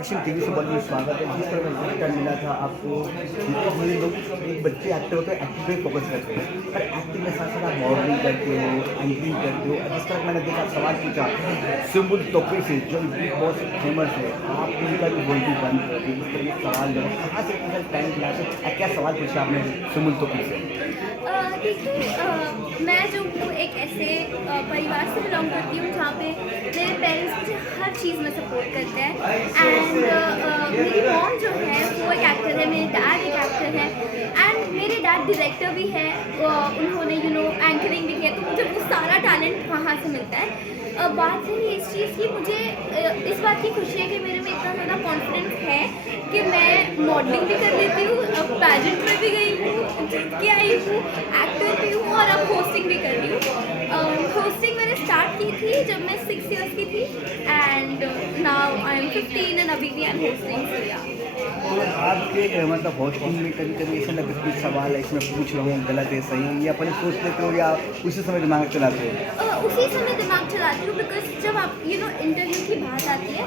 अक्षर टीवी से बहुत बहुत स्वागत है। जिस तरह का पुरस्कार मिला था आपको, मुझे लोग एक बच्चे एक्टर होते हैं, एक्टिंग पे फोकस करते हैं, पर एक्टिंग के साथ साथ आप मॉडलिंग करते हो, एंकरिंग करते हो। जिस तरह मैंने देखा सवाल पूछा सुम्बुल टोपी से, जो बिग बॉस फेमस है, आप उनका भी बोलती बंद कर दी। इस तरह के सवाल जो कहाँ से इतना टाइम मिला से क्या सवाल पूछा आपने सुम्बुल टोपी से? देखिए, मैं जो हूँ एक ऐसे परिवार से बिलोंग करती हूँ जहाँ पे मेरे पेरेंट्स मुझे हर चीज़ में सपोर्ट करते हैं। एंड मेरी मॉम जो है वो एक एक्टर है, मेरे डैड एक एक्टर है, एंड मेरे डैड डायरेक्टर भी है। उन्होंने एंकरिंग भी किया, तो मुझे वो सारा टैलेंट वहाँ से मिलता है। बात रही इस चीज़ की, मुझे इस बात की खुशी है कि मेरे में इतना ज़्यादा कॉन्फिडेंस है कि मैं मॉडलिंग भी कर लेती हूँ, अब पैजेंट में भी गई हूँ, जीत के आई हूँ, एक्टर भी हूँ और अब होस्टिंग भी कर रही हूँ। होस्टिंग मैंने स्टार्ट की थी जब मैं 6 इयर्स की थी, and now I am 15 and अभी भी आई एम होस्टिंग। सो या तो आपके मतलब होस्टिंग में कभी कभी ऐसा लगता है कुछ सवाल है इसमें पूछ रहा हूँ गलत है सही है, या अपने सोच लेते हो या उसी समय दिमाग चलाते हो? उसी समय दिमाग चलाती हूँ, बिकॉज जब आप इंटरव्यू की बात आती है,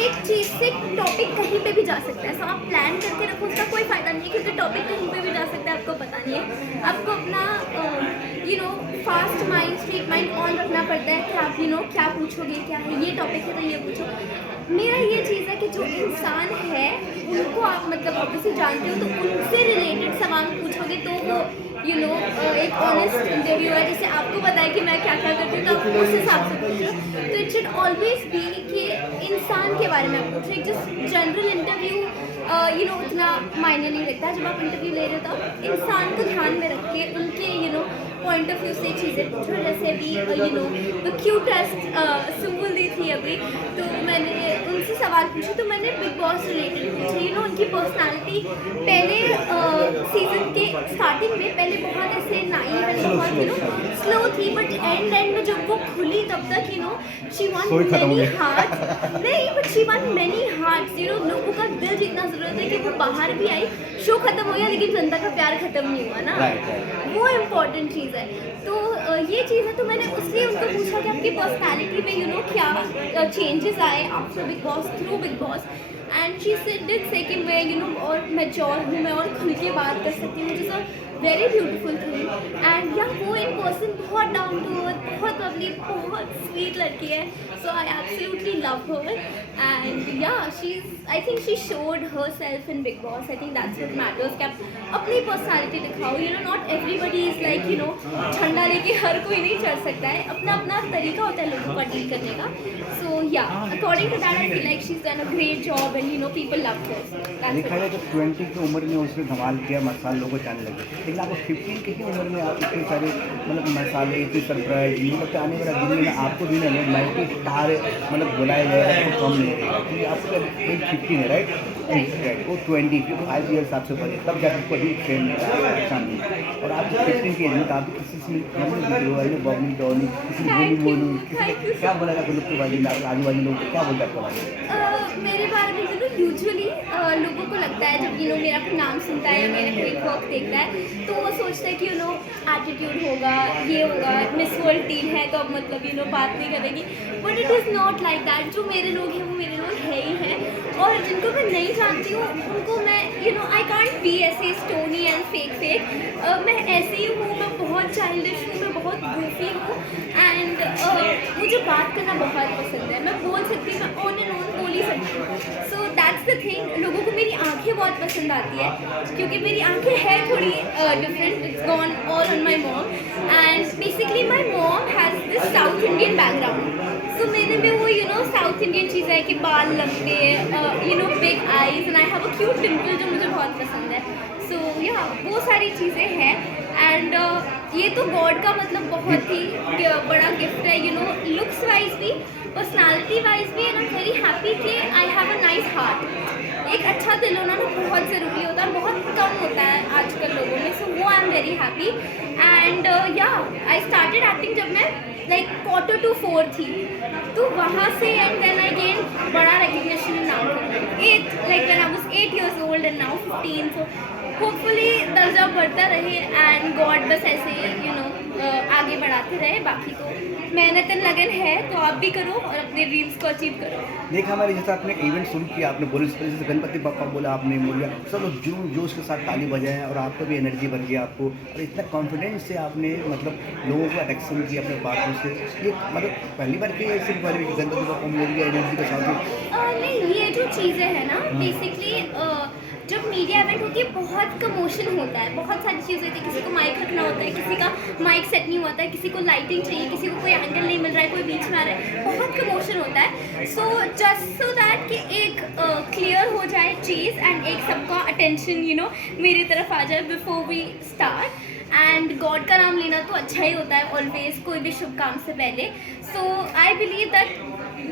एक चीज़ से टॉपिक कहीं पे भी जा सकता है। सो आप प्लान करके रखो, उसका कोई फ़ायदा नहीं है, क्योंकि टॉपिक कहीं पे भी जा सकता है, आपको पता नहीं है। आपको अपना fast mind, straight mind on रखना पड़ता है कि आप क्या पूछोगे, क्या है ये टॉपिक है तो ये पूछो। मेरा ये चीज़ है कि जो इंसान है उनको आप मतलब ऑब्वियसली जानते हो, तो उनसे रिलेटेड सवाल पूछोगे तो वो एक ऑनेस्ट इंटरव्यू है। जैसे आपको पता है कि मैं क्या क्या करती हूँ, तो आप उस हिसाब से पूछो। तो इट शुड ऑलवेज बी कि इंसान के बारे में आप पूछो। एक जस्ट जनरल इंटरव्यू उतना मायने नहीं रखता। जब आप इंटरव्यू ले रहे हो तो इंसान को ध्यान में रख के उनके पॉइंट ऑफ व्यू से चीज़ें पूछो। जैसे अभी द क्यूटेस्ट सुम्बुल दी थी अभी, तो मैंने उनसे सवाल पूछे, तो मैंने बिग बॉस रिलेटेड पूछे। उनकी पर्सनालिटी पहले सीजन के स्टार्टिंग में पहले बहुत ऐसे नाइव एंड बहुत स्लो थी, बट एंड में जब वो खुली तब तक शी वांट मेनी हार्ट्स। नहीं, but she want many hearts. लोगों का दिल जीतना जरूरत है कि वो बाहर भी आई, शो खत्म हो गया लेकिन जनता का प्यार खत्म नहीं हुआ ना। वो इम्पोर्टेंट चीज़ है। तो ये चीज़ है, तो मैंने उससे उनको पूछा कि आपकी पर्सनैलिटी में क्या चेंजेस आए after big boss, through big boss. And she did से कि मैं और मैच्योर हूँ, मैं और खुल के बात कर सकती हूँ, जिस वेरी ब्यूटीफुल थिंग। एंड या वो इन पर्सन बहुत डाउन टू अर्थ, बहुत पब्लिक, बहुत स्वीट लड़की है। So I absolutely love her. And या I think she showed herself in Bigg Boss. I think that's what matters कि आप अपनी पर्सनैलिटी दिखाओ। नॉट एवरीबडी इज़ लाइक झंडा लेके हर कोई नहीं चढ़ सकता है। अपना अपना तरीका होता है लोगों का डील करने का। सो या according to that I feel like she is done a great job and people love her. देखा जाए तो 20 की उम्र में उसने धमाल किया, मसाले लोगों को जाने लगे, लेकिन आपको 15 की ही उम्र में आप इतने सारे मतलब मसाले, इतनी सरप्राइज, मतलब आने वाला दिन में आपको भी ना मल्टी स्टार मतलब बुलाया जाएगा तो कम नहीं रहेगा, क्योंकि आपका एज 15 है, राइट? वो 25 ईयर्स आपसे बड़े, तब जाकर उसको भी फेम मिला, पहचान मिली। और आप 15 की एज में तो आप किसी से बबली डॉली, किसी बोली बोलूँ, किसी क्या बोला था लोग के बारे में, आजू बाजू लोग क्या बोलते हैं मेरे बारे में यूजुअली लोगों को लगता है जब मेरा कोई नाम सुनता है या मेरा कोई वर्क देखता है, तो वो सोचता है कि एटीट्यूड होगा, ये होगा, मिस वर्ल्ड टीम है तो अब मतलब बात नहीं करेगी। But it is not like that. जो मेरे लोग हैं वो मेरे लोग है ही हैं, और जिनको मैं नहीं जानती हूँ उनको मैं आई कांट बी ऐसे स्टोनी एंड फेक। मैं ऐसी ही हूँ, मैं बहुत चाइल्डिश हूँ, मैं बहुत गोफी हूँ, एंड मुझे बात करना बहुत पसंद है। मैं बोल सकती हूँ, मैं ऑन एंड ऑन बोल ही सकती हूँ। So that's the thing. लोगों को मेरी आंखें बहुत पसंद आती है, क्योंकि मेरी आंखें हैं थोड़ी different. It's gone all on my mom, and basically my mom has this South Indian background. So मेरे में वो साउथ इंडियन चीज़ है कि बाल लंबे, big eyes, and I have a cute Dimple जो मुझे बहुत पसंद है। सो या वो सारी चीज़ें हैं। एंड ये तो गॉड का मतलब बहुत ही बड़ा गिफ्ट है, लुक्स वाइज भी, पर्सनालिटी वाइज भी। And I am very happy कि I have a nice heart. एक अच्छा दिल होना ना बहुत ज़रूरी होता है, बहुत कम होता है आजकल लोगों में। सो वो आई एम वेरी हैप्पी। एंड या आई स्टार्टेड एक्टिंग जब मैं लाइक क्वार्टर टू 4 थी, तो वहाँ से एंड देन आई गेन बड़ा recognition in now 8, like when I was 8 years old and now 15. So hopefully दर्जा बढ़ता रहे एंड गॉड बस ऐसे आगे बढ़ाते रहे। बाकी तो मेहनत एंड लगन है तो आप भी करो और अपने ड्रीम्स को अचीव करो। देखा हमारे जैसा आपने इवेंट शुरू किया, आपने बोले जैसे गणपति बप्पा बोला, आपने बोलिया, सब लोग जोश के साथ ताली बजाए और आपको भी एनर्जी बन गया आपको, और इतना कॉन्फिडेंस से आपने मतलब लोगों को अट्रैक्शन किया अपने बातों से। ये मतलब पहली बार की सिर्फ वाली गणपति बप्पा बोल गया एनर्जी के साथ। नहीं, ये जो चीज़ें हैं ना बेसिकली जब मीडिया इवेंट होती है बहुत कमोशन होता है, बहुत सारी चीज़ें होती है, किसी को माइक रखना होता है, किसी का माइक सेट नहीं होता है, किसी को लाइटिंग चाहिए, किसी को कोई एंगल नहीं मिल रहा है, कोई बीच में आ रहा है, बहुत कमोशन होता है। सो जस्ट सो दैट कि एक क्लियर हो जाए चीज़ एंड एक सबका अटेंशन मेरी तरफ आ जाए before we start. And God का नाम लेना तो अच्छा ही होता है ऑलवेज, कोई भी शुभ काम से पहले। So I believe that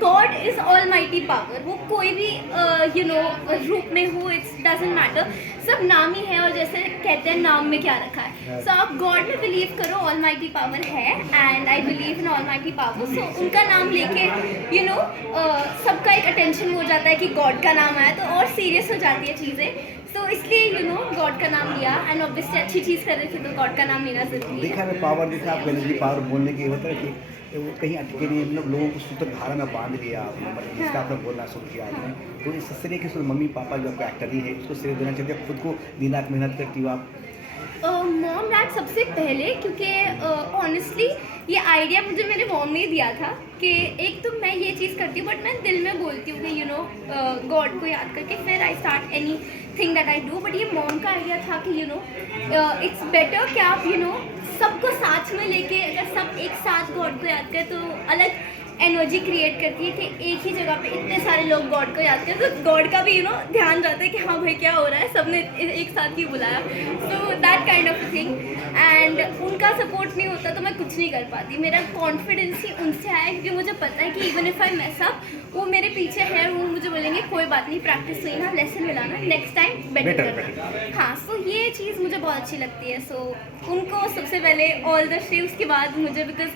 God is almighty power. वो कोई भी रूप में हो, इट्स डजेंट मैटर, सब नाम ही है। और जैसे कहते हैं नाम में क्या रखा है, सो आप गॉड में बिलीव करो, ऑल माइटी पावर है and I believe in almighty power. So उनका नाम लेके सबका एक अटेंशन हो जाता है कि गॉड का नाम आया तो और सीरियस हो जाती है चीज़ें। तो इसलिए गॉड का नाम लिया एंड ऑब्वियसली अच्छी चीज़ कर रहे थे तो गॉड का नाम लेना जरूरी है। देखा मैं पावर देखा, आप एनर्जी पावर बोलने की होता है कि वो कहीं अटके नहीं, मतलब लोगों को सूत्र धारा में बांध लिया आपने, मतलब जिसका आपने बोलना शुरू किया आपने। तो इस तरीके से मम्मी पापा जो आपका एक्टर ही है उसको श्रेय देना चाहिए, खुद को दिन रात मेहनत करती हो आप। मॉम डैड सबसे पहले, क्योंकि ऑनेस्टली ये आइडिया मुझे मेरे मॉम ने दिया था कि एक तो मैं ये चीज़ करती हूँ बट मैं दिल में बोलती हूँ कि गॉड को याद करके फिर I start any thing that I do. But ये मॉम का आइडिया था कि इट्स बेटर कि आप सबको साथ में लेके अगर सब एक साथ गॉड को याद करें तो अलग एनर्जी क्रिएट करती है कि एक ही जगह पे इतने सारे लोग गॉड को याद करते हैं तो गॉड का भी ध्यान जाता है कि हाँ भाई क्या हो रहा है, सबने एक साथ ही बुलाया। So that kind of thing. And उनका सपोर्ट नहीं होता तो मैं कुछ नहीं कर पाती। मेरा कॉन्फिडेंस ही उनसे आया क्योंकि मुझे पता है कि even if I mess up वो मेरे पीछे है, वो मुझे बोलेंगे कोई बात नहीं, प्रैक्टिस हुई ना, लेसन मिला ना, नेक्स्ट टाइम बेटर करना। हाँ, सो ये चीज़ मुझे बहुत अच्छी लगती है। सो उनको सबसे पहले ऑल द श्रेय, उसके बाद मुझे, बिकॉज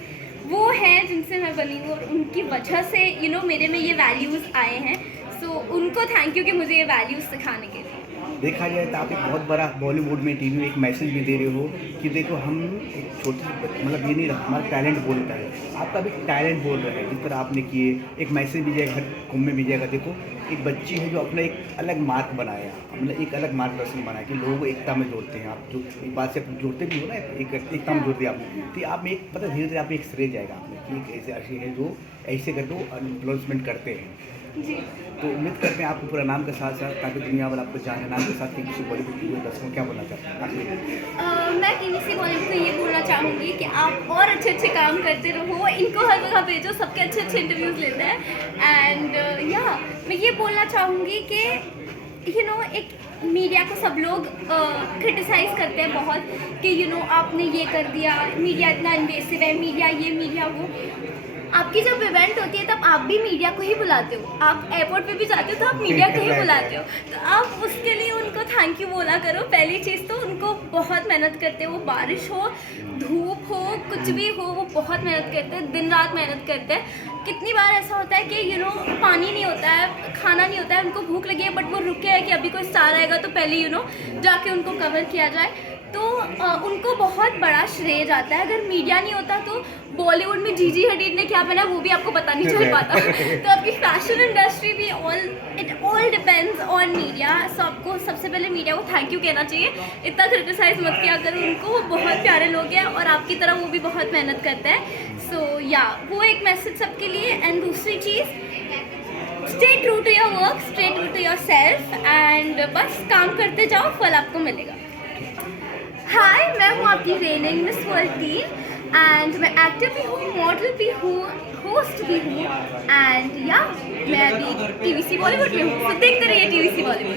वो हैं जिनसे मैं बनी हूँ और उनकी वजह से मेरे में ये वैल्यूज़ आए हैं। सो उनको थैंक यू कि मुझे ये वैल्यूज़ सिखाने के लिए। देखा जाए तो आप एक बहुत बड़ा बॉलीवुड में टीवी में एक मैसेज भी दे रहे हो कि देखो हम एक छोटी मतलब ये नहीं रखा, हमारा टैलेंट बोलता है, आपका भी टैलेंट बोल रहा है। जिस तरह आपने किए एक मैसेज भी जाएगा, हर कुंभ में भी जाएगा। देखो एक बच्ची है जो अपना एक अलग मार्क बनाया, मतलब एक अलग मार्गदर्शन बनाया कि लोगों को एकता में जोड़ते हैं। आप जो एक बात से जोड़ते भी हो ना, एक एकता में जोड़ते हैं आपने, तो आप में एक पता धीरे धीरे आप एक श्रेय जाएगा आपने कि एक ऐसे ऐसे है जो ऐसे करके वो एनरोलमेंट करते हैं। जी, तो उम्मीद करते हैं आपको पूरा नाम के साथ साथ ताकि दुनिया वाला आपको जाने, नाम के साथ किसी बॉलीवुड की दर्शकों क्या बोलना चाहते हैं? मैं टीवीसी बॉलीवुड को ये बोलना चाहूँगी कि आप और अच्छे अच्छे काम करते रहो, इनको हर जगह भेजो, सबके अच्छे अच्छे इंटरव्यूज़ लेते हैं। एंड या मैं ये बोलना चाहूँगी कि एक मीडिया को सब लोग क्रिटिसाइज़ करते हैं बहुत कि आपने ये कर दिया, मीडिया इतना इन्वेसिव है, मीडिया ये मीडिया वो। आपकी जब इवेंट होती है तब आप भी मीडिया को ही बुलाते हो, आप एयरपोर्ट पे भी जाते हो तो आप मीडिया को ही बुलाते हो, तो आप उसके लिए उनको थैंक यू बोला करो। पहली चीज़ तो उनको बहुत मेहनत करते हैं, वो बारिश हो धूप हो कुछ भी हो वो बहुत मेहनत करते हैं, दिन रात मेहनत करते हैं। कितनी बार ऐसा होता है कि पानी नहीं होता है, खाना नहीं होता है, उनको भूख लगी है बट वो रुके हैं कि अभी कोई स्टार आएगा तो पहले जाके उनको कवर किया जाए। तो उनको बहुत बड़ा श्रेय जाता है। अगर मीडिया नहीं होता तो बॉलीवुड में जीजी हडीड ने क्या बना वो भी आपको पता नहीं चल पाता। तो आपकी फैशन इंडस्ट्री भी it all depends on media. So आपको सबसे पहले मीडिया को थैंक यू कहना चाहिए, इतना क्रिटिसाइज मत किया करो उनको, वो बहुत प्यारे लोग हैं और आपकी तरह वो भी बहुत मेहनत करते हैं। सो या वो एक मैसेज सबके लिए। एंड दूसरी चीज़, stay true to your work, stay true to yourself and बस काम करते जाओ, फल आपको मिलेगा। हाय, मैं हूँ आपकी raining miss world team and मैं एक्टर भी हूँ, मॉडल भी हूँ, होस्ट भी हूँ एंड या मैं अभी टीवीसी बॉलीवुड में हूँ, तो देखते रहिए टीवीसी बॉलीवुड।